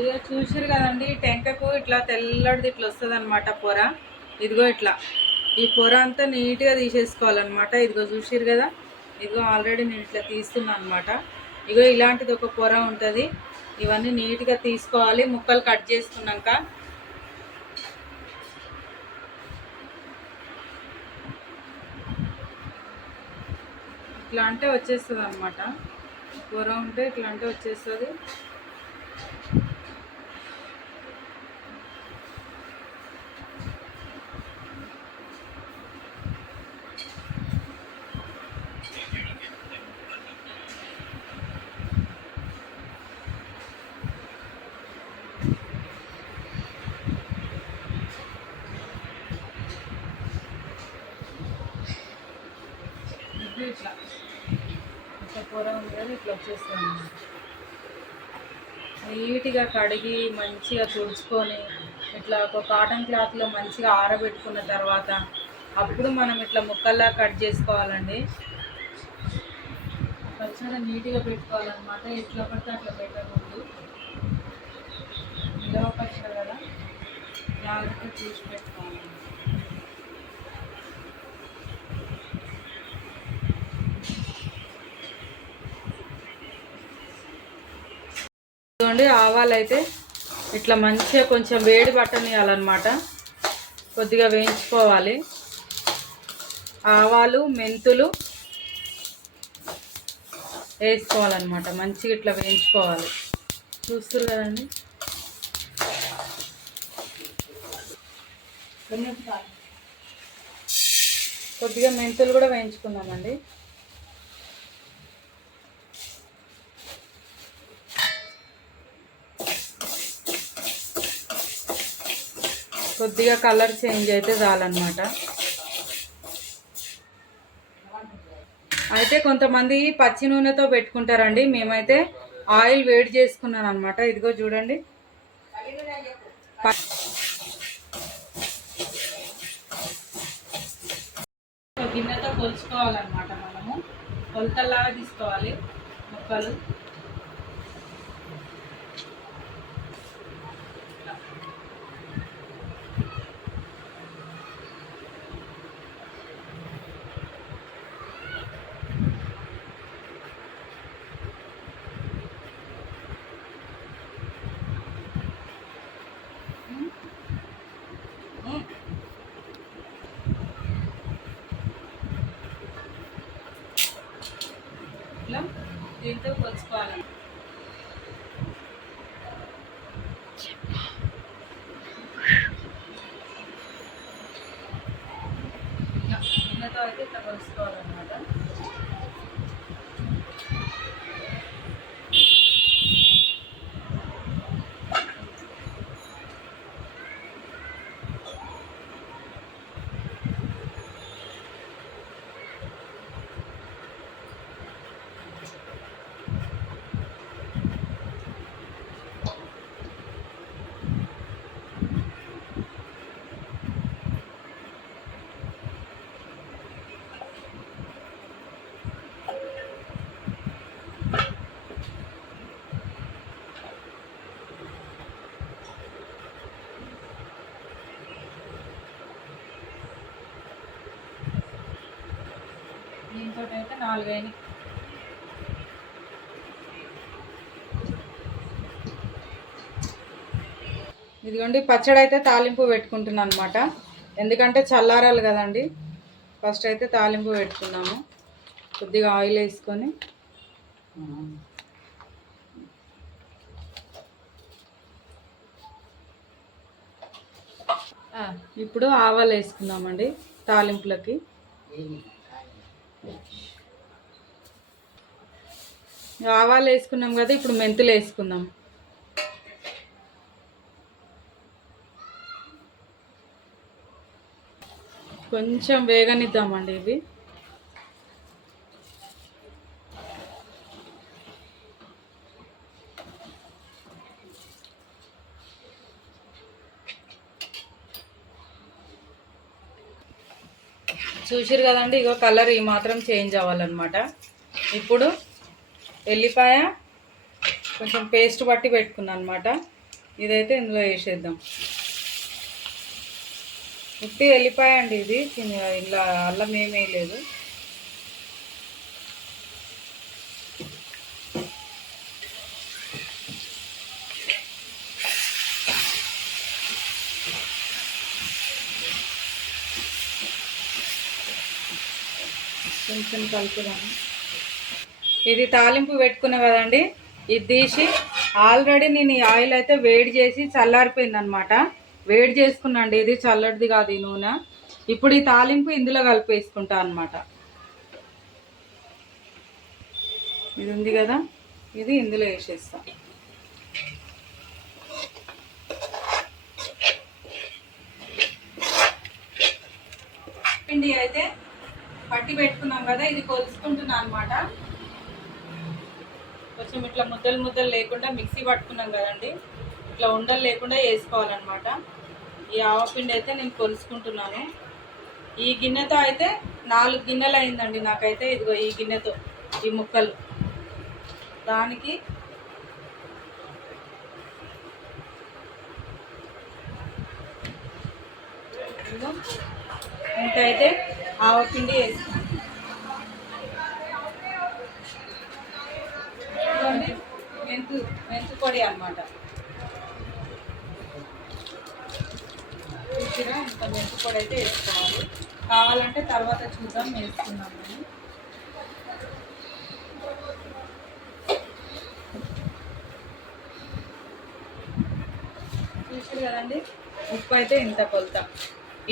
ఇక చూసారు కదండి, టెంకకు ఇట్లా తెల్లడిది ఇట్లా వస్తుంది అనమాట పొర. ఇదిగో ఇట్లా ఈ పొర అంతా నీట్గా తీసేసుకోవాలన్నమాట. ఇదిగో చూసారు కదా, ఇదిగో ఆల్రెడీ నేను ఇట్లా తీస్తున్నాను అనమాట. ఇగో ఇలాంటిది ఒక పొర ఉంటుంది. ఇవన్నీ నీట్గా తీసుకోవాలి ముక్కలు కట్ చేసుకున్నాక. ఇట్లా అంటే వచ్చేస్తుంది అనమాట. పొర ఉంటే ఇట్లా అంటే వచ్చేస్తుంది. ఇట్లా ఇట్లా పొర ఉంది కదా, ఇట్లా వచ్చేస్తుంది అన్నమాట. నీట్గా కడిగి మంచిగా తుడుచుకొని ఇట్లా ఒక కాటన్ క్లాత్లో మంచిగా ఆరబెట్టుకున్న తర్వాత అప్పుడు మనం ఇట్లా ముక్కల్లా కట్ చేసుకోవాలండి. పచ్చడి నీట్గా పెట్టుకోవాలన్నమాట. ఎట్లా పడితే అట్లా పెట్టకూడదు. నిలవ పచ్చడి కదా, జాగ్రత్తగా చూసి పెట్టుకోవాలి. చూడండి, ఆవాలు అయితే ఇట్లా మంచిగా కొంచెం వేడి పట్టనియాలన్నమాట. కొద్దిగా వేయించుకోవాలి. ఆవాలు మెంతులు వేసుకోవాలన్నమాట. మంచిగా ఇట్లా వేయించుకోవాలి. చూస్తారు కదండి. కొద్దిగా మెంతులు కూడా వేయించుకుందామండి. కొద్దిగా కలర్ చేంజ్ అయితే చాలన్నమాట. అయితే కొంతమంది పచ్చి నూనెతో పెట్టుకుంటారండి. మేమైతే ఆయిల్ వేడి చేసుకున్నాను అనమాట. ఇదిగో చూడండి, గిన్నెతో కొలుచుకోవాలన్నమాట. మనము కొలతల్లాగా తీసుకోవాలి ముక్కలు. ఇట్లా దీంతో కొలుచుకోవాలి. గిన్నెతో అయితే ఇట్లా కొలుచుకోవాలన్నమాట. దీంతో అయితే 4 అయినాయి. ఇదిగోండి, పచ్చడి అయితే తాలింపు పెట్టుకుంటున్నాను అనమాట. ఎందుకంటే చల్లారాలి కదండి. ఫస్ట్ అయితే తాలింపు పెట్టుకున్నాము. కొద్దిగా ఆయిల్ వేసుకొని ఇప్పుడు ఆవాలు వేసుకుందామండి తాలింపులకి. ఆవాలు వేసుకున్నాం కదా, ఇప్పుడు మెంతులు వేసుకుందాం. కొంచెం వేగనిద్దామండి ఇవి. చూసిరు కదండి, ఇగో కలర్ ఈ మాత్రం చేంజ్ అవ్వాలన్నమాట. ఇప్పుడు ఎల్లిపాయ కొంచెం పేస్ట్ పట్టి పెట్టుకున్నాను అనమాట. ఇదైతే ఇందులో వేసేద్దాం. ఉట్టి వెళ్ళిపోయా అండి ఇది, ఇలా అల్లం ఏమీ వేయలేదు. కొంచెం కలుపుదాము. ఇది తాలింపు పెట్టుకున్నా కదండి, ఇది తీసి ఆల్రెడీ నేను ఈ ఆయిల్ అయితే వేడి చేసి చల్లారిపోయింది అనమాట. వేడి చేసుకున్నాండి, ఇది చల్లటిది కాదు ఈ నూనె. ఇప్పుడు ఈ తాలింపు ఇందులో కలిపేసుకుంటా అనమాట. ఇది ఉంది కదా, ఇది ఇందులో వేసేస్తా. పిండి అయితే పట్టి పెట్టుకున్నాం కదా, ఇది కొలుసుకుంటున్నా అనమాట. కొంచెం ఇట్లా ముద్దలు ముద్దలు లేకుండా మిక్సీ పట్టుకున్నాం కదండి, ఇట్లా ఉండలు లేకుండా వేసుకోవాలన్నమాట. ఈ ఆవపిండి అయితే నేను కొలుసుకుంటున్నాను. ఈ గిన్నెతో అయితే 4 గిన్నెలు అయిందండి నాకైతే. ఇదిగో ఈ గిన్నెతో ఈ ముక్కలు, దానికి ఇంకైతే ఆవపిండి వేస్తాను. మెంతు పొడి అన్నమాట. చూసిరా, ఇంత మెంతు పొడి అయితే వేసుకోవాలి. కావాలంటే తర్వాత చూద్దాం, వేసుకున్నాం నేను. చూసారు కదండి, ఉప్పు అయితే ఇంత కొలత.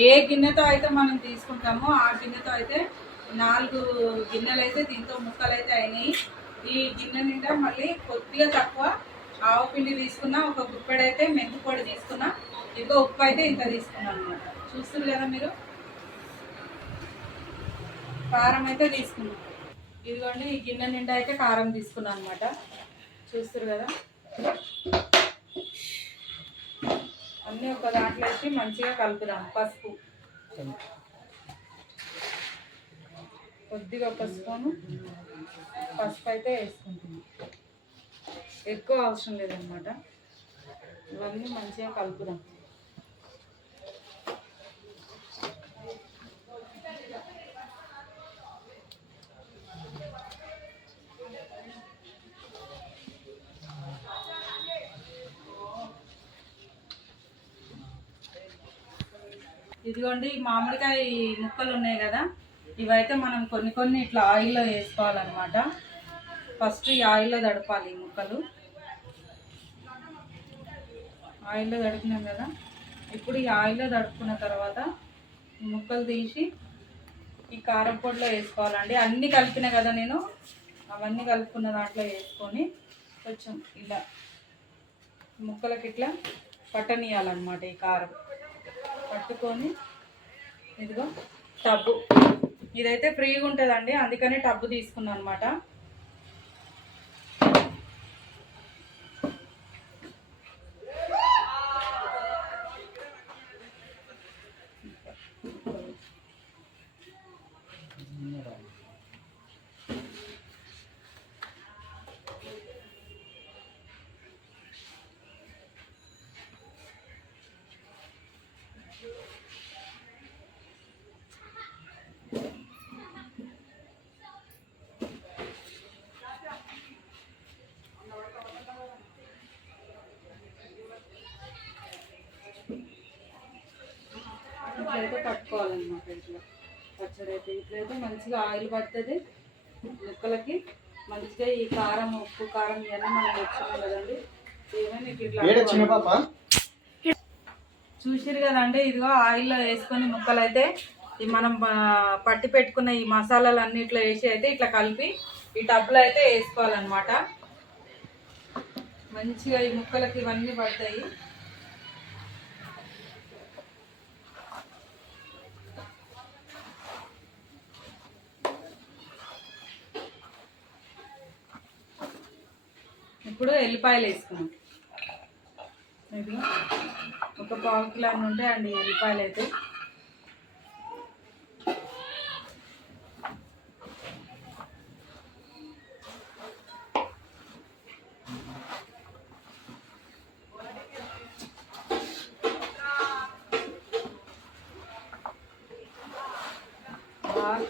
ఏ గిన్నెతో అయితే మనం తీసుకుంటామో ఆ గిన్నెతో అయితే 4 గిన్నెలు అయితే దీంతో ముక్కలు అయితే అయినాయి. ఈ గిన్నె నిండా మళ్ళీ కొద్దిగా తక్కువ ఆవపిండి తీసుకున్నా, ఒక గుప్పెడైతే మెంతి పొడి తీసుకున్నా, ఇంకా ఉప్పు అయితే ఇంత తీసుకున్నాను అనమాట. చూస్తారు కదా మీరు, కారం అయితే తీసుకున్నాం. ఇదిగోండి, ఈ గిన్నె నిండా అయితే కారం తీసుకున్నాను అనమాట. చూస్తారు కదా, అన్నీ ఒక దాంట్లో వేసి మంచిగా కలుపుదాం. పసుపు కొద్దిగా, ఒక స్పూను పసుపు అయితే వేసుకుంటుంది. ఎక్కువ అవసరం లేదన్నమాట. ఇవన్నీ మంచిగా కలుపుదాం. ఇదిగోండి, ఈ మామిడికాయ ముక్కలు ఉన్నాయి కదా, ఇవైతే మనం కొన్ని కొన్ని ఇట్లా ఆయిల్లో వేసుకోవాలన్నమాట. ఫస్ట్ ఈ ఆయిల్లో తడపాలి ఈ ముక్కలు. ఆయిల్లో తడిపినాం కదా, ఇప్పుడు ఈ ఆయిల్లో తడుపుకున్న తర్వాత ఈ ముక్కలు తీసి ఈ కారం పొడిలో వేసుకోవాలండి. అన్నీ కలిపినా కదా నేను, అవన్నీ కలుపుకున్న దాంట్లో వేసుకొని కొంచెం ఇలా ముక్కలకి ఇట్లా పట్టనియాలన్నమాట. ఈ కారం పట్టుకొని, ఇదిగో టబ్బు, ఇదైతే ఫ్రీగా ఉంటుందండి, అందుకని టబ్బు తీసుకున్నాను అనమాట. ఇట్లయితే పట్టుకోవాలన్నమాట. ఇట్లా పచ్చడి అయితే ఇట్లయితే మంచిగా ఆయిల్ పడుతుంది ముక్కలకి. మంచిగా ఈ కారం, ఉప్పు కారం ఇవన్నీ మనం తెచ్చుకున్నాం కదండి, ఏమైనా ఇట్లా చూసిరు కదండి. ఇదిగో ఆయిల్లో వేసుకొని ముక్కలు అయితే ఈ మనం పట్టి పెట్టుకున్న ఈ మసాలాలు అన్నిట్లో వేసి అయితే ఇట్లా కలిపి ఈ టబ్లో అయితే వేసుకోవాలన్నమాట. మంచిగా ఈ ముక్కలకి ఇవన్నీ పడతాయి. ఇప్పుడు ఎల్లిపాయలు వేసుకున్నాం. ఇది ఒక 1/4 కిలో ఉంటాయండి ఎల్లిపాయలు అయితే.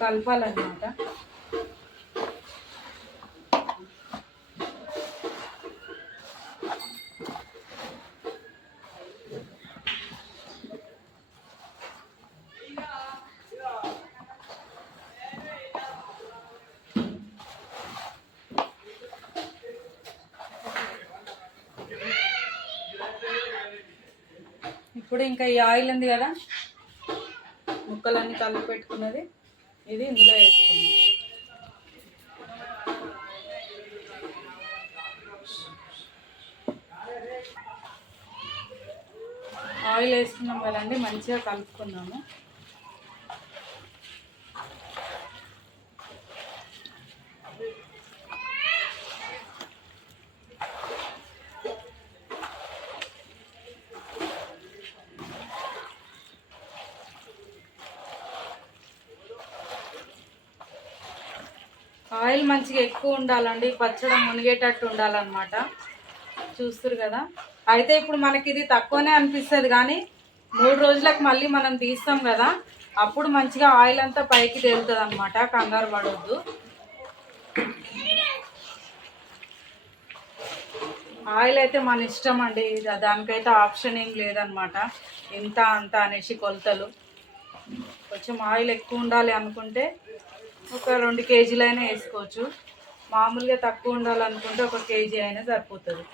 కలపాలన్నమాట. ఇప్పుడు ఇంకా ఈ ఆయిల్ ఉంది కదా, ముక్కలన్నీ కలిపి పెట్టుకున్నది ఇది ఇందులో వేసుకున్నాం. ఆయిల్ వేసుకున్నాం కదండి, మంచిగా కలుపుకున్నాము. ఆయిల్ మంచిగా ఎక్కువ ఉండాలండి, పచ్చడి మునిగేటట్టు ఉండాలన్నమాట. చూస్తారు కదా. అయితే ఇప్పుడు మనకి ఇది తక్కువనే అనిపిస్తుంది, కానీ 3 రోజులకు మళ్ళీ మనం తీస్తాం కదా, అప్పుడు మంచిగా ఆయిల్ అంతా పైకి తేలుతుంది అనమాట. కంగారు పడవద్దు. ఆయిల్ అయితే మన ఇష్టం అండి, దానికైతే ఆప్షన్ ఏం లేదనమాట. ఇంత అంత అనేసి కొలతలు. కొంచెం ఆయిల్ ఎక్కువ ఉండాలి అనుకుంటే ఒక 2 కేజీలైనా వేసుకోవచ్చు. మామూలుగా తక్కువ ఉండాలనుకుంటే 1 కేజీ అయినా సరిపోతుంది.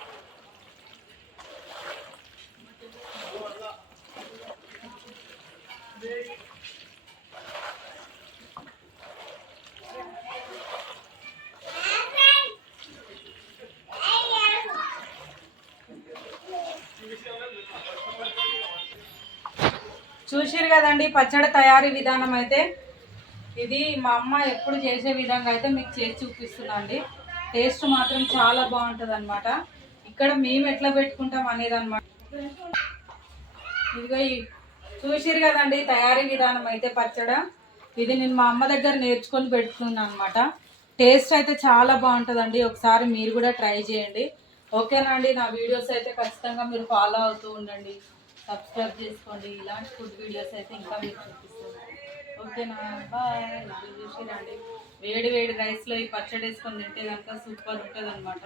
చూసిరు కదండి పచ్చడి తయారీ విధానం. అయితే ఇది మా అమ్మ ఎప్పుడు చేసే విధంగా అయితే మీకు చేసి చూపిస్తున్నా అండి. టేస్ట్ మాత్రం చాలా బాగుంటుంది అనమాట. ఇక్కడ మేము ఎట్లా పెట్టుకుంటాం అనేది అనమాట. ఇదిగో చూసిరు కదండి తయారీ విధానం అయితే పచ్చడి. ఇది నేను మా అమ్మ దగ్గర నేర్చుకొని పెట్టుకున్నాను అనమాట. టేస్ట్ అయితే చాలా బాగుంటుందండి. ఒకసారి మీరు కూడా ట్రై చేయండి. ఓకేనా అండి. నా వీడియోస్ అయితే ఖచ్చితంగా మీరు ఫాలో అవుతూ ఉండండి, సబ్స్క్రైబ్ చేసుకోండి. ఇలాంటి ఫుడ్ వీడియోస్ అయితే ఇంకా మీకు చూపిస్తాను. ఓకేనా, బాయ్. ఇది చూసిరండి, వేడి వేడి రైస్లో ఈ పచ్చడి వేసుకొని తింటే కనుక సూపర్ ఉంటుంది అనమాట.